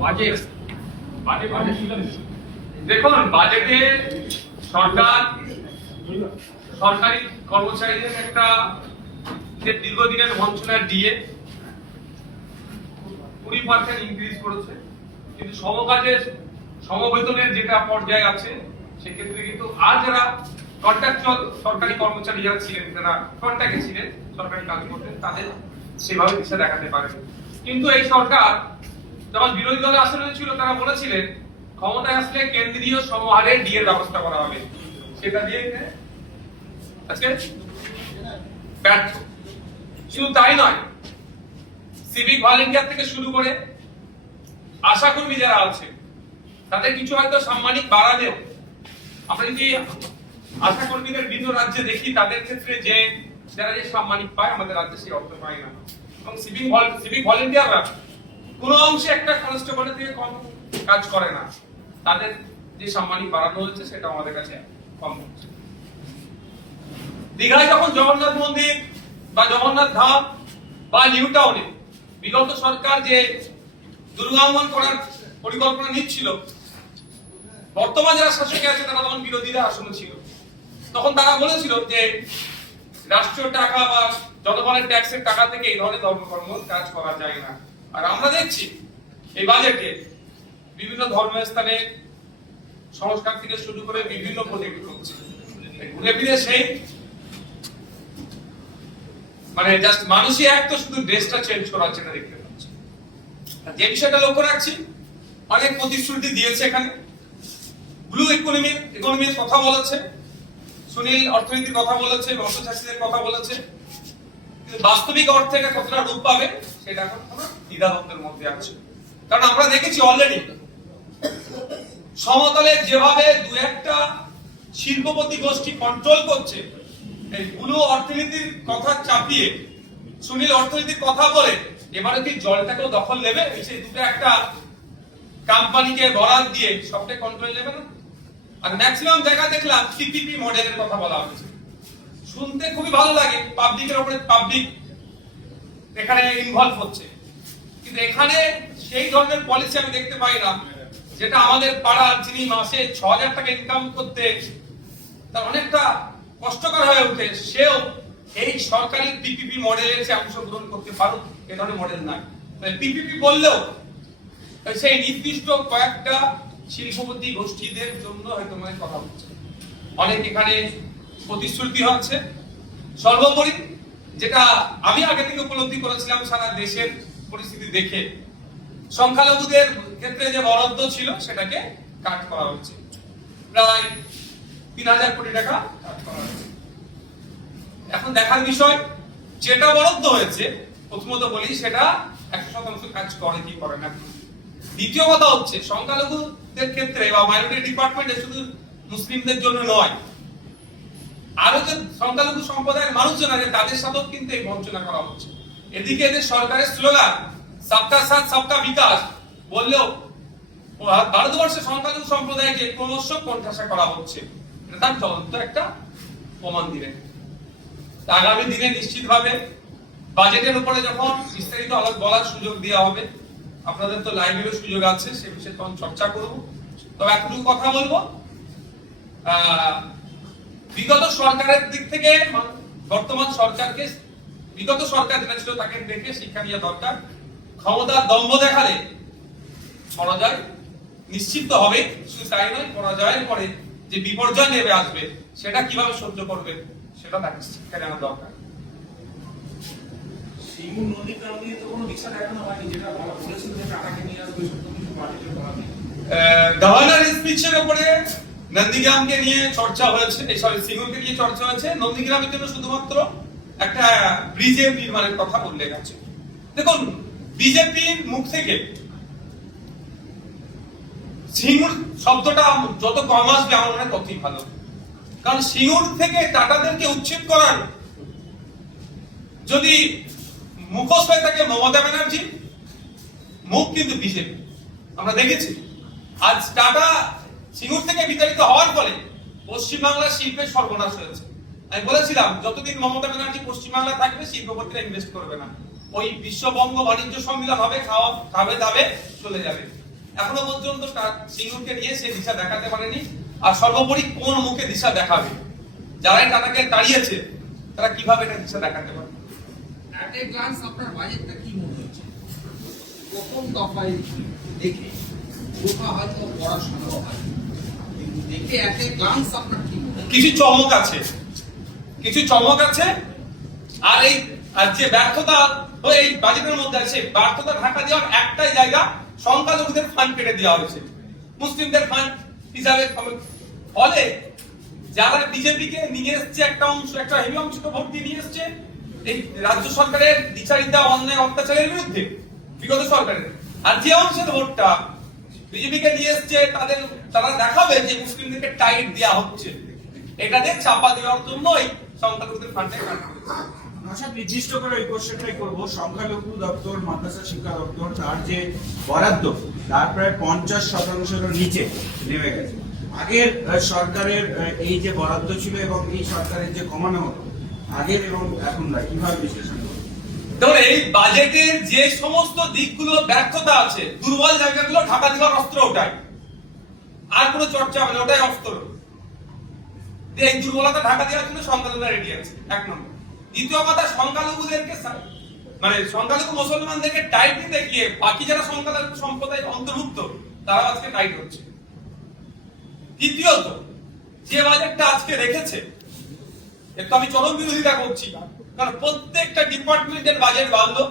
Budget দেখুন, বাজেটে সরকার সরকারি কর্মচারীদের একটা যে দীর্ঘদিনের বঞ্চনার ডিএ 20% ইনক্রিজ করেছে, কিন্তু সমকাজের সমবেতনের যেটা পর্যায়ে আছে সেক্ষেত্রে কিন্তু আর যারা কন্ট্রাকচুয়াল সরকারি কর্মচারী যারা ছিলেন, যারা কন্ট্রাক্টে ছিলেন, সরকারি কাজ করতেন, তাদের সেভাবে দিশা দেখাতে পারে। কিন্তু এই সরকার যখন বিরোধী দলের আসনে ছিল, তারা বলেছিলেন ক্ষমতায় আসলে কেন্দ্রীয় সমহারে ডিএর ব্যবস্থা করা হবে, সেটা দিয়ে আজকে ব্যর্থ। শুধু তাই নয়, সিভিক ভলেন্টিয়ার থেকে শুরু করে আশাকর্মী যারা আছে তাদের কিছু হয়তো সাম্মানিক বাড়ালেও আমরা যদি আশাকর্মীদের বিভিন্ন রাজ্যে দেখি, তাদের ক্ষেত্রে যে যারা যে সাম্মানিক পায়, আমাদের রাজ্যে সেই অর্থ পায় না। এবং সিভিক ভলেন্টিয়াররা কোনো অংশে একটা কনস্টেবলের থেকে কম কাজ করে না, তাদের যে সাম্মানিক বাড়ানো হচ্ছে সেটা আমাদের কাছে কম হচ্ছে। দীঘায় যখন জগন্নাথ মন্দির বা জগন্নাথ ধাম বা নিউ টাউনে বিগত সরকার যে দুর্গাঙ্গন করার পরিকল্পনা নিচ্ছিল, বর্তমান যারা শাসকে আছে তারা তখন বিরোধীরা আসনে ছিল, তখন তারা বলেছিল যে রাষ্ট্রীয় টাকা বা জনগণের ট্যাক্সের টাকা থেকে এই ধরনের ধর্মকর্ম কাজ করা যায় না। আর আমরা দেখছি এই বাজেটে বিভিন্ন ধর্মস্থানে সংস্কার থেকে শুরু করে বিভিন্ন প্রজেক্ট হচ্ছে, ঘুরে ফিরে সেই মানে জাস্ট মানুষই এক তো শুধু ড্রেসটা চেঞ্জ করাচ্ছে না দেখতে পাচ্ছি। যে বিষয়টা লক্ষ্য রাখছি, অনেক প্রতিশ্রুতি দিয়েছে এখানে, ব্লু ইকোনমির কথা বলেছে, সুনীল অর্থনীতির কথা বলেছে, অর্থশাস্ত্রীদের কথা বলেছে, কিন্তু বাস্তবিক অর্থে এটা কতটা রূপ পাবে সেটা এখন দ্বিধাদ্বন্দ্বের মধ্যে আছে। কারণ আমরা দেখেছি অলরেডি সমতলে যেভাবে দু একটা শিল্পপতি গোষ্ঠী কন্ট্রোল করছে, এই ব্লু অর্থনীতির কথা চাপিয়ে সুনীল অর্থনীতির কথা বলে এবারে কি জলটাকেও দখল নেবে, সেই দুটো একটা কোম্পানিকে বরাদ দিয়ে সবটাই কন্ট্রোল নেবে না। আর ম্যাক্সিমাম জায়গা দেখলাম পিপিপি মডেলের কথা বলা হচ্ছে, শুনতে খুবই ভালো লাগে, পাবলিকের উপরে পাবলিক এখানে ইনভলভ হচ্ছে, কিন্তু এখানে সেই ধরনের পলিসি আমি দেখতে পাই না, যেটা আমাদের পাড়ার যিনি মাসে ৬,০০০ টাকা ইনকাম করতে তার অনেকটা কষ্টকর হয়ে ওঠে, সেও এই সরকারি পিপিপি মডেলের সে অংশগ্রহণ করতে পারুক, এ ধরনের মডেল নাই। পিপিপি বললেও সেই নির্দিষ্ট কয়েকটা শিল্পপতি গোষ্ঠীদের জন্য হয়তো মানে কথা হচ্ছে, অনেক এখানে প্রতিশ্রুতি হচ্ছে। সর্বোপরি যেটা আমি আগে থেকে উপলব্ধি করেছিলাম সারা দেশের পরিস্থিতি দেখে, সংখ্যালঘুদের ক্ষেত্রে যে বরাদ্দ ছিল সেটাকে কাট করা হচ্ছে, প্রায় ৩,০০০ কোটি টাকা কাট করা হয়েছে। এখন দেখার বিষয়, যেটা বরাদ্দ হয়েছে প্রথমত বলি সেটা ১০০% কাজ করে কি করে না। দ্বিতীয় কথা হচ্ছে, সংখ্যালঘুদের ক্ষেত্রে বা মাইনরিটি ডিপার্টমেন্টে শুধু মুসলিমদের জন্য নয়, আরো যে সংখ্যালঘু সম্প্রদায়ের মানুষজন আছে তাদের সাথেও কিন্তু এই বঞ্চনা করা হচ্ছে। এদিকে এদের সরকারের স্লোগান সবকা সাথ সবকা বিকাশ বললেও ভারতবর্ষের সংখ্যালঘু সম্প্রদায়কে ক্রমশ কোণঠাসা করা হচ্ছে, এটা তার জ্বলন্ত একটা প্রমাণ দিলেন। আগামী দিনে নিশ্চিতভাবে বাজেটের উপরে যখন বিস্তারিত বলার সুযোগ দেওয়া হবে, আপনাদের তো লাইভেরও সুযোগ আছে, সে বিষয়ে তখন চর্চা করব। তবে এতটুকু কথা বলবো, বিগত সরকারের দিক থেকে বর্তমান সরকারকে, বিগত সরকার যেটা ছিল তাকে দেখে শিক্ষা নেওয়া দরকার। ক্ষমতার দম্ভ দেখালে পরাজয় নিশ্চিত হবে, শুধু তাই নয়, পরাজয়ের পরে যে বিপর্যয় নেমে আসবে সেটা কিভাবে সহ্য করবে সেটা তাকে শিক্ষা নেওয়া দরকার। গভর্নর স্পিচের উপরে নন্দীগ্রামকে নিয়ে চর্চা হয়েছে, সিঙ্গুরকে নিয়ে চর্চা হয়েছে, নন্দীগ্রামের জন্য শুধুমাত্র একটা ব্রিজের নির্মাণের কথা উল্লেখ আছে। দেখুন, বিজেপির মুখ থেকে সিঙ্গুর শব্দটা যত কম আসবে আমার মনে হয় ততই ভালো, কারণ সিঙ্গুর থেকে টাটাদেরকে উচ্ছেদ করার যদি মুখস্থ হয়ে থাকে মমতা ব্যানার্জি, মুখ কিন্তু বিজেপি। আমরা দেখেছি আজ টাটা সিঙ্গুর থেকে বিতাড়িত হওয়ার ফলে পশ্চিমবাংলার শিল্পের সর্বনাশ হয়েছে। আমি বলেছিলাম যতদিন মমতা ব্যানার্জি পশ্চিমবাংলা থাকবে শিল্পপতিরা ইনভেস্ট করবে না, ওই বিশ্ববঙ্গ বাণিজ্য সম্মেলন হবে, খাবে দাবে চলে যাবে। এখনো পর্যন্ত সিঙ্গুরকে নিয়ে সে দিশা দেখাতে পারেনি। আর সর্বোপরি কোন মুখে দিশা দেখাবে? যারা টাটাকে তাড়িয়েছে তারা কিভাবে এটা দিশা দেখাতে পারে? অ্যাট এ গ্লান্স আপনার বাজেটটা কি মনে হচ্ছে? প্রথম দফায় দেখে ওটা হয়তো পড়াশোনা হয়, কিন্তু দেখে অ্যাট এ গ্লান্স আপনার কি মনে হয়? কিছু চমক আছে, কিছু চমক আছে। আর এই যে ব্যর্থতা এই বাজেটের মধ্যে আছে, ব্যর্থতা ঢাকা দেওয়ার একটাই জায়গা, সংখ্যালঘুদের ফান্ড কেটে দেওয়া হয়েছে, মুসলিমদের ফান্ড হিসাবে। ফলে যারা বিজেপি কে নিয়ে এসছে একটা অংশ, একটা হেভি অংশ তো ভোট দিয়ে নিয়ে এসছে এই রাজ্য সরকারের বিচারিতা অন্যায় অত্যাচারের বিরুদ্ধে, বিগত সরকারের। আর যে অংশের ভোটটা বিজেপি কে নিয়ে এসছে তারা দেখাবে যে মুসলিমদেরকে টাইট দেওয়া হচ্ছে, এটাতে চাপা দেওয়ার জন্যই সংখ্যালঘুদের ফান্ডে কাটা হয়েছে। আচ্ছা, নির্দিষ্ট করে এই কোশ্চেনটাই করবো। সংখ্যালঘু দপ্তর, মাদ্রাসা শিক্ষা দপ্তর, তার যে বরাদ্দ তার প্রায় 50%-এরও নিচে নেমে গেছে। আগের সরকারের এই যে বরাদ্দ ছিল এবং এই সরকারের যে কমানো হতো আগের এবং এখন কিভাবে বিশ্লেষণ করবো? দেখুন, এই বাজেটের যে সমস্ত দিকগুলো ব্যর্থতা আছে, দুর্বল জায়গাগুলো ঢাকা দেওয়ার অস্ত্র ওটাই, আর কোনো চর্চা হবে না, ওটাই অস্ত্র। এই দুর্বলতা ঢাকা দেওয়ার জন্য সংখ্যালঘুরা রেডি আছে, এক নম্বর। দ্বিতীয় কথা, সংখ্যালঘুদেরকে মানে সংখ্যালঘু মুসলমানদেরকে টাইট দিতে গিয়ে বাকি যারা সংখ্যালঘু সম্প্রদায়ের অন্তর্ভুক্ত তারা আজকে টাইট হচ্ছে। তৃতীয়ত, যে বাজেটটা আজকে রেখেছে একটু আমি চরম বিরোধিতা করছি, কারণ প্রত্যেকটা ডিপার্টমেন্টের বাজেট বাড়লো,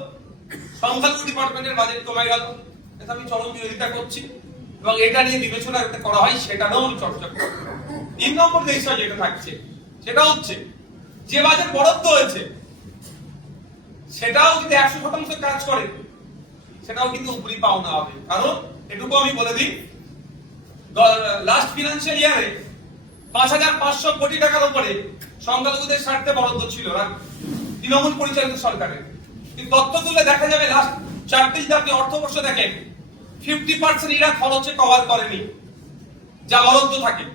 সংখ্যালঘু ডিপার্টমেন্টের বাজেট কমে গেল, এটা আমি চরম বিরোধিতা করছি এবং এটা নিয়ে বিবেচনা যাতে করা হয় সেটারও আমি চর্চা করব। 3 নম্বর যে বিষয় যেটা থাকছে সেটা হচ্ছে যে বাজেট বরাদ্দ হয়েছে সেটাও যদি 100% কাজ করে সেটাও কিন্তু উপরি পাওনা হবে। কারণ এটুকু আমি বলে দিই, লাস্ট ফিনান্সিয়াল ইয়ারে 5,500 কোটি টাকার উপরে সংখ্যালঘুদের স্বার্থে বরাদ্দ ছিল তৃণমূল পরিচালিত সরকারের। কিন্তু তথ্য তুলে দেখা যাবে লাস্ট 4টি যদি আপনি অর্থবর্ষ দেখেন 50% এরা খরচে কভার করেনি যা বরাদ্দ থাকে।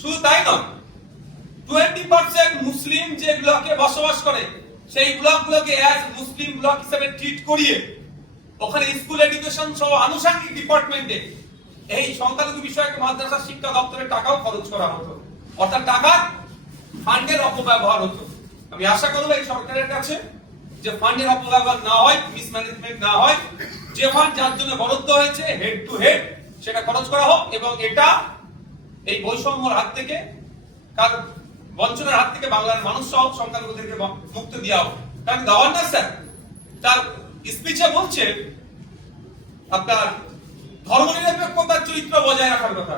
শুধু তাই নয়, 20% মুসলিম যে ব্লকে বসবাস করে সেই ব্লকগুলোকে অ্যাজ মুসলিম ব্লক হিসেবে ট্রিট করিয়ে ওখানে স্কুল এডুকেশন সহ আনুষঙ্গিক ডিপার্টমেন্টে এই সংখ্যালঘু বিষয়ক মাদ্রাসা শিক্ষা দপ্তরের টাকাও খরচ করা হতো, অর্থাৎ টাকার ফান্ডের অপব্যবহার হতো। আমি আশা করব এই সরকারের কাছে যে ফান্ডের অপব্যবহার না হয়, মিসম্যানেজমেন্ট না হয়, যে ফান্ড যার জন্য বরাদ্দ হয়েছে হেড টু হেড সেটা খরচ করা হোক এবং এটা এই বৈষম্যের হাত থেকে, বঞ্চনার হাত থেকে বাংলার মানুষ সহ সংখ্যালঘুদেরকে মুক্ত দেওয়া হোক। কারণ গভর্নর স্যার তার স্পিচে বলছে আপনার ধর্মনিরপেক্ষতার চরিত্র বজায় রাখার কথা।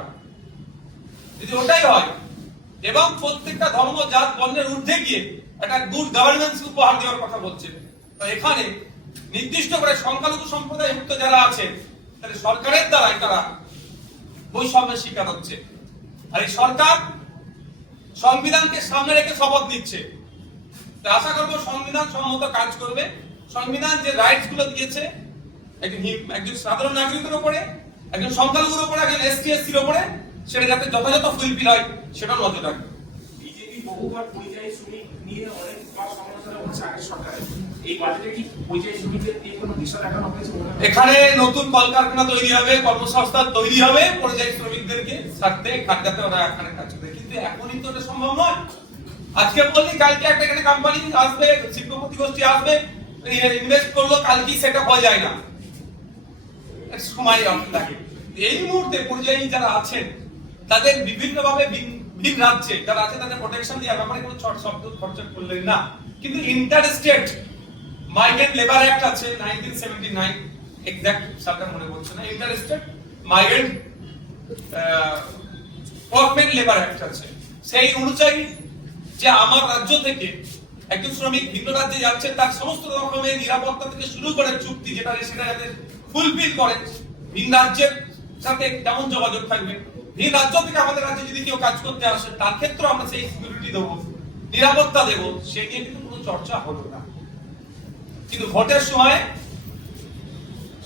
যদি ওটাই হয় এবং প্রত্যেকটা ধর্ম জাত বর্ণের ঊর্ধ্বে গিয়ে একটা গুড গভর্নেন্স উপহার দেওয়ার কথা বলছে, তো এখানে নির্দিষ্ট করে সংখ্যালঘু সম্প্রদায় মুক্ত যারা আছে তাহলে সরকারের দ্বারাই তারা বৈষম্যের শিকার হচ্ছে। আর এই সরকার সংবিধানকে সামনে রেখে শপথ নিচ্ছে, আশা করবো সংবিধান সম্মত কাজ করবে। সংবিধান যে রাইটস গুলো দিয়েছে একজন সাধারণ নাগরিকের উপরে, একজন সংখ্যালঘুর উপরে, একজন এসটি এসসির উপরে, সেটা যাতে যথাযথ ফুলফিল হয় সেটা নজর রাখবে। বিজেপি বহুবার পরিযায়ী শ্রমিক নিয়ে অনেক সমালোচনা হচ্ছে আগের সরকারে, এই বাজেটে কি পরিযায়ী শ্রমিকদের নিয়ে কোনো দিশা দেখানো হয়েছে? এখানে নতুন কলকারখানা তৈরি হবে, কর্মসংস্থান তৈরি হবে পরিযায়ী শ্রমিকদেরকে ছাড়তে খাটাতে ওরা এখানে কাজ করবে, কিন্তু এখনই তো এটা সম্ভব নয়। আজকে বললি কালকে একটা এখানে কোম্পানি আসবে, শিল্পপতি গোষ্ঠী আসবে, ইনভেস্ট করলো, কালকেই সেটা হয়ে যায় না, সময় লাগে। এই মুহূর্তে পরিযায়ী যারা আছেন তাদের বিভিন্ন ভাবে ভিন রাজ্যে যারা আছে তাদের প্রোটেকশন দেওয়ার ব্যাপারে কোনো শব্দ খরচা করলেন না। কিন্তু inter state migrant labour act আছে 1979, এক্সাক্ট সালটা মনে পড়ছে না, inter state migrant workman labour act আছে। সেই অনুযায়ী যে আমার রাজ্য থেকে একজন শ্রমিক ভিন্ন রাজ্যে যাচ্ছে তার সমস্ত রকমের নিরাপত্তা থেকে শুরু করে চুক্তি যেটা সেটা যাতে ফুলফিল করে, ভিন রাজ্যের সাথে কেমন যোগাযোগ থাকবে, ভিন রাজ্য থেকে আমাদের রাজ্যে যদি কেউ কাজ করতে আসে তার ক্ষেত্রে আমরা সেই সিকিউরিটি দেবো, নিরাপত্তা দেবো, সে নিয়ে কিন্তু কোনো চর্চা হলো না। কিন্তু ভোটের সময়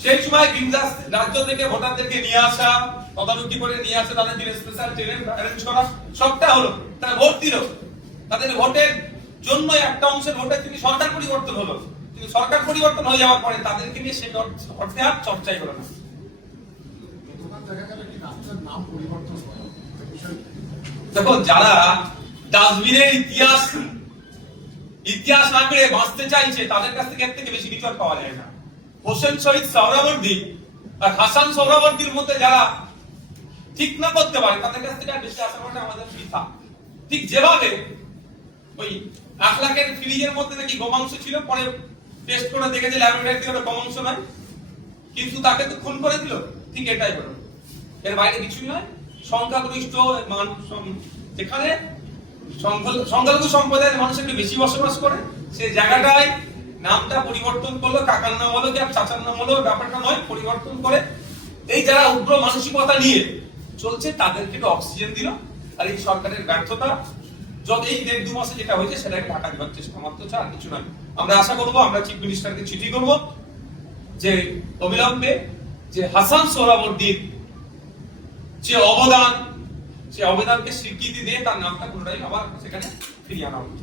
সেই সময় ভিন রাজ্য থেকে ভোটারদেরকে নিয়ে আসা, তদারকি করে নিয়ে আসা, তাদের জন্য স্পেশাল ট্রেন অ্যারেঞ্জ করা, সবটা হলো, তারা ভোট দিল, তাদের ভোটের জন্য একটা অংশের ভোটের থেকে সরকার পরিবর্তন হলো, কিন্তু সরকার পরিবর্তন হয়ে যাওয়ার পরে তাদেরকে নিয়ে সেই অর্থে আর চর্চাই হলো না। দেখো, যারা ডাস্টবিনের ইতিহাস না করে বাঁচতে চাইছে তাদের কাছ থেকে এর থেকে বেশি কিছু আর পাওয়া যায় না। হোসেন শহীদ সোহরাওয়ার্দী আর হাসান সোহরাওয়ার্দীর মধ্যে যারা ঠিক না করতে পারে তাদের কাছ থেকে আর বেশি আশা করাটা আমাদের বৃথা। ঠিক যেভাবে ওই 1 লাখের ফ্রিজের মধ্যে নাকি গোমাংস ছিল, পরে টেস্ট করে দেখে যে ল্যাবরেটরিতে ওটা গোমাংস নয়, কিন্তু তাকে তো খুন করে দিল, ঠিক এটাই হলো। এর বাইরে কিছুই নয়। সংখ্যাগরিষ্ঠ যেখানে সংখ্যালঘু সম্প্রদায়ের মানুষ একটু বেশি বসবাস করে, সেই জায়গাটায় নামটা পরিবর্তন করলো, কাকার নাম হলো কি আর চাচার নাম হলো, ব্যাপারটা নয়, পরিবর্তন করে এই যারা উগ্র মানসিকতা নিয়ে চলছে তাদেরকে একটু অক্সিজেন দিল। আর এই সরকারের ব্যর্থতা যত এই 1.5-2 মাসে যেটা হয়েছে সেটাকে ঢাকা দেওয়ার চেষ্টা মাত্র, আর কিছু নয়। আমরা আশা করবো, আমরা চিফ মিনিস্টারকে চিঠি করব যে অবিলম্বে যে হাসান সোহরাওয়ার্দীর যে অবদান, সে অবদানকে স্বীকৃতি দিয়ে তার নামটা পুনরায় আবার সেখানে ফিরিয়ে আনা হবে।